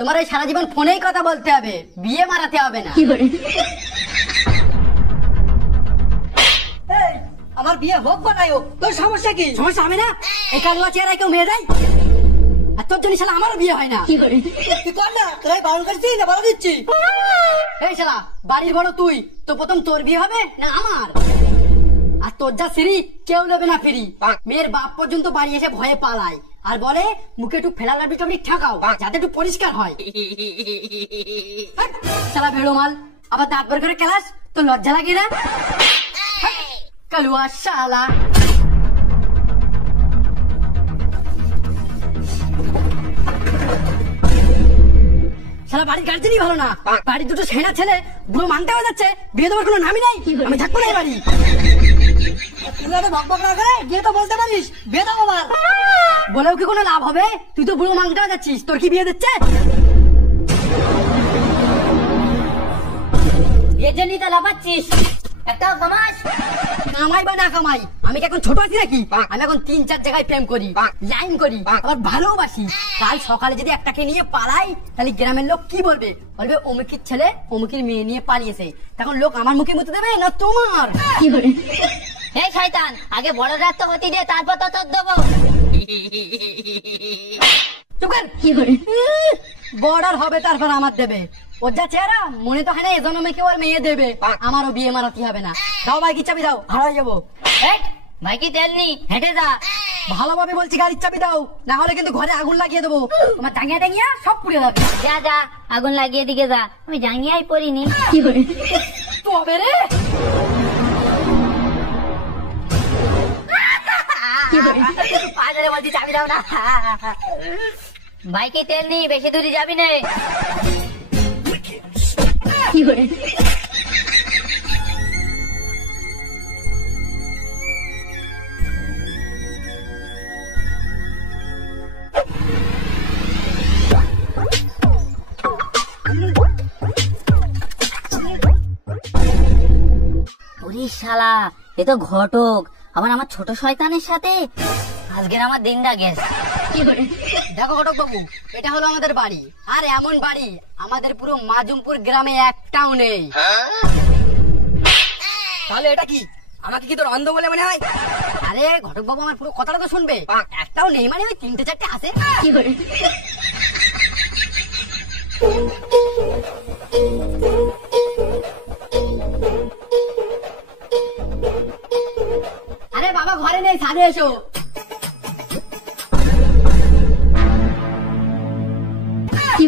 তোমার ওই সারা জীবন ফোনেই কথা বলতে হবে, বিয়ে মারাতে হবে না। আমার বিয়ে হোক বা নাই হোক, তোর সমস্যা কি? সমস্যা হবে না? এই কালুয়া চেহারায় কেউ মেয়ে দেয়? আর তোর জন্য শালা আমারও বিয়ে হয় না। তুই কর না, তোরাই বারণ করছিস না বারণ দিচ্ছি? এই শালা বাড়ির বড় তুই, তো প্রথম তোর বিয়ে হবে না আমার? আর তোর যা সিঁড়ি কেউ নেবে না ফিরি। মেয়ের বাপ পর্যন্ত বাড়ি এসে ভয়ে পালায় আর বলে মুখে একটু ফেলা লাড্ডু টাড্ডু ঠাকাও যাতে একটু পরিষ্কার হয়। শালা ভেড়ো মাল, আবার দাঁত বের করে ক্লাস, তো লজ্জা লাগে না? কালুয়া শালা। শালা বাড়ির গার্জেনই ভালো না, বাড়ির দুটো সেনা ছেলে বুড়ো মানতে হয়ে যাচ্ছে, বিয়ে দেওয়ার কোনো নামই নাই। আমি থাকবো না এই বাড়ি। তুই একটা বকবক না করে বিয়ে তো বলতে পারিস, বিয়ে দাও আমার। বলেও কি কোনো লাভ হবে? তুই তো বুড়ো মানতে হয়ে যাচ্ছিস, তোর কি বিয়ে দিচ্ছে? বিয়ের জন্যই তো লাফাচ্ছিস, একটা কামাস। কামাই বা না কামাই, আমি কি এখন ছোট আছি নাকি? আমি এখন 3-4 জায়গায় প্রেম করি, লাইন করি, আবার ভালোবাসি। কাল সকালে যদি একটাকে নিয়ে পালাই, তাহলে গ্রামের লোক কি বলবে? বলবে অমুকের ছেলে অমুকের মেয়ে নিয়ে পালিয়েছে। তখন লোক আমার মুখে মুতে দেবে না তোমার? এই শয়তান, আগে বড় রাত তো হতে দে, তারপর তো তোর দেবো। চুপ কর। বর্ডার হবে তারপর আমার দেবে। ওর যা চেহারা মনে তো হয় না এজন্য মেয়েকে ওর মেয়ে দেবে। আমারও বিয়ে মারাতে হবে না। দাও বাইকের চাবি দাও, হারাই যাবো। ভাইকি তেল নি, হেঁটে যা। ভালোভাবে বলছি গাড়ির চাবি দাও, না হলে কিন্তু ঘরে আগুন লাগিয়ে দেবো। তোমার টাঙিয়া টাঙিয়া সব পুড়ে যাবে। যা যা, আগুন লাগিয়ে দিকে যা। আমি জাঙ্গিয়াই পড়িনি। তবে রে বাজারে বলছি চাবি দাও না। ভাইকি তেল নি, বেশি দূরে যাবি না। শালা এ তো ঘটক, আবার আমার ছোট শয়তানের সাথে। আজকের আমার দিনটা গেছে। দেখো ঘটক বাবু, এটা হলো আমাদের বাড়ি, আর এমন বাড়ি আমাদের পুরো মাজুমপুর গ্রামে একটাও নেই। তাহলে এটা কি? আমাকে কি তোর অন্ধ বলে মনে হয়? আরে ঘটক বাবু, আমার পুরো কথাটা তো শুনবে। একটাও নেই মানে ওই 3-4টে আছে। আরে বাবা ঘরে নেই, ছাদে এসো। কি